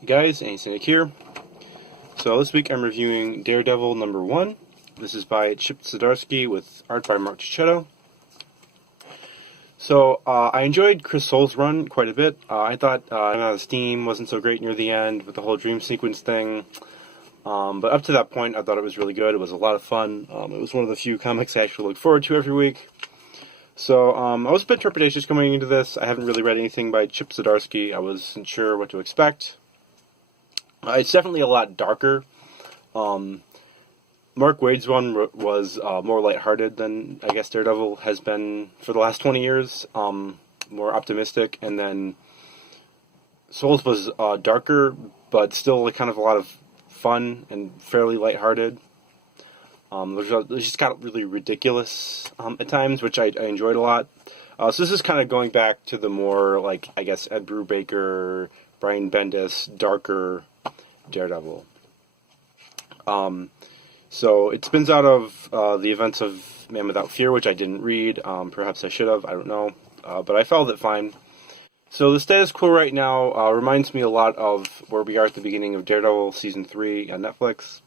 Hey guys, Anti-Cynic here. So this week I'm reviewing Daredevil #1. This is by Chip Zdarsky with art by Marco Checchetto. So I enjoyed Chris Soule's run quite a bit. I thought the Steam wasn't so great near the end with the whole dream sequence thing. But up to that point I thought it was really good. It was a lot of fun. It was one of the few comics I actually look forward to every week. So I was a bit trepidatious coming into this. I haven't really read anything by Chip Zdarsky. I wasn't sure what to expect. It's definitely a lot darker. Mark Waid's one was more lighthearted than I guess Daredevil has been for the last 20 years. More optimistic, and then Soule's was darker, but still kind of a lot of fun and fairly lighthearted. It just got really ridiculous at times, which I enjoyed a lot. So this is kind of going back to the more, like, I guess, Ed Brubaker, Brian Bendis, darker Daredevil. So it spins out of the events of Man Without Fear, which I didn't read. Perhaps I should have, I don't know. But I followed it fine. So the status quo right now reminds me a lot of where we are at the beginning of Daredevil Season 3 on Netflix,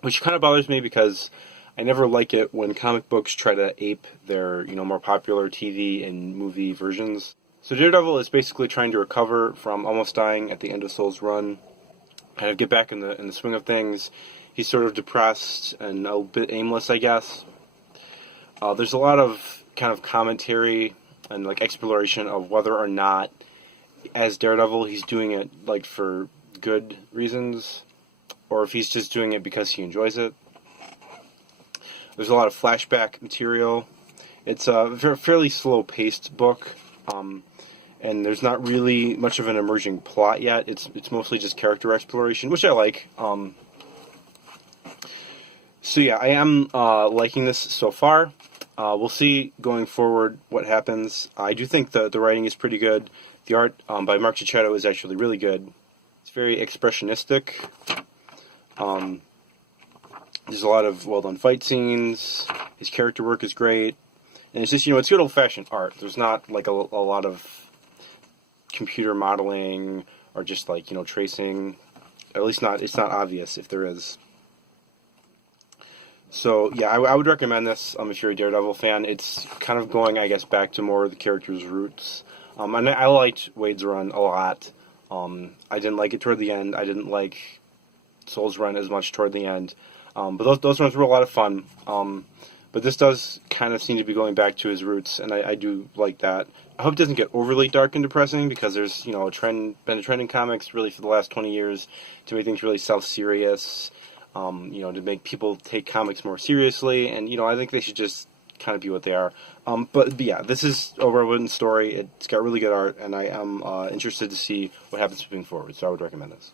which kind of bothers me because I never like it when comic books try to ape their, more popular TV and movie versions. So Daredevil is basically trying to recover from almost dying at the end of Soule's run, kind of get back in the swing of things. He's sort of depressed and a bit aimless, I guess. There's a lot of kind of commentary and like exploration of whether or not, as Daredevil, he's doing it like for good reasons, or if he's just doing it because he enjoys it. There's a lot of flashback material. It's a fairly slow-paced book, and there's not really much of an emerging plot yet. It's mostly just character exploration, which I like. So yeah, I am liking this so far. We'll see going forward what happens. I do think the writing is pretty good. The art by Marco Checchetto is actually really good. It's very expressionistic. There's a lot of well-done fight scenes. His character work is great. And it's just, it's good old-fashioned art. There's not, like, a lot of computer modeling or just, like, tracing. At least it's not obvious if there is. So, yeah, I would recommend this if you're a Daredevil fan. It's kind of going, I guess, back to more of the character's roots. And I liked Waid's run a lot. I didn't like it toward the end. I didn't like Soule's run as much toward the end. But those runs were a lot of fun. But this does kind of seem to be going back to his roots, and I do like that. I hope it doesn't get overly dark and depressing, because there's, been a trend in comics really for the last 20 years to make things really self-serious, to make people take comics more seriously, and, I think they should just kind of be what they are. But yeah, this is a well-written story. It's got really good art, and I am interested to see what happens moving forward, so I would recommend this.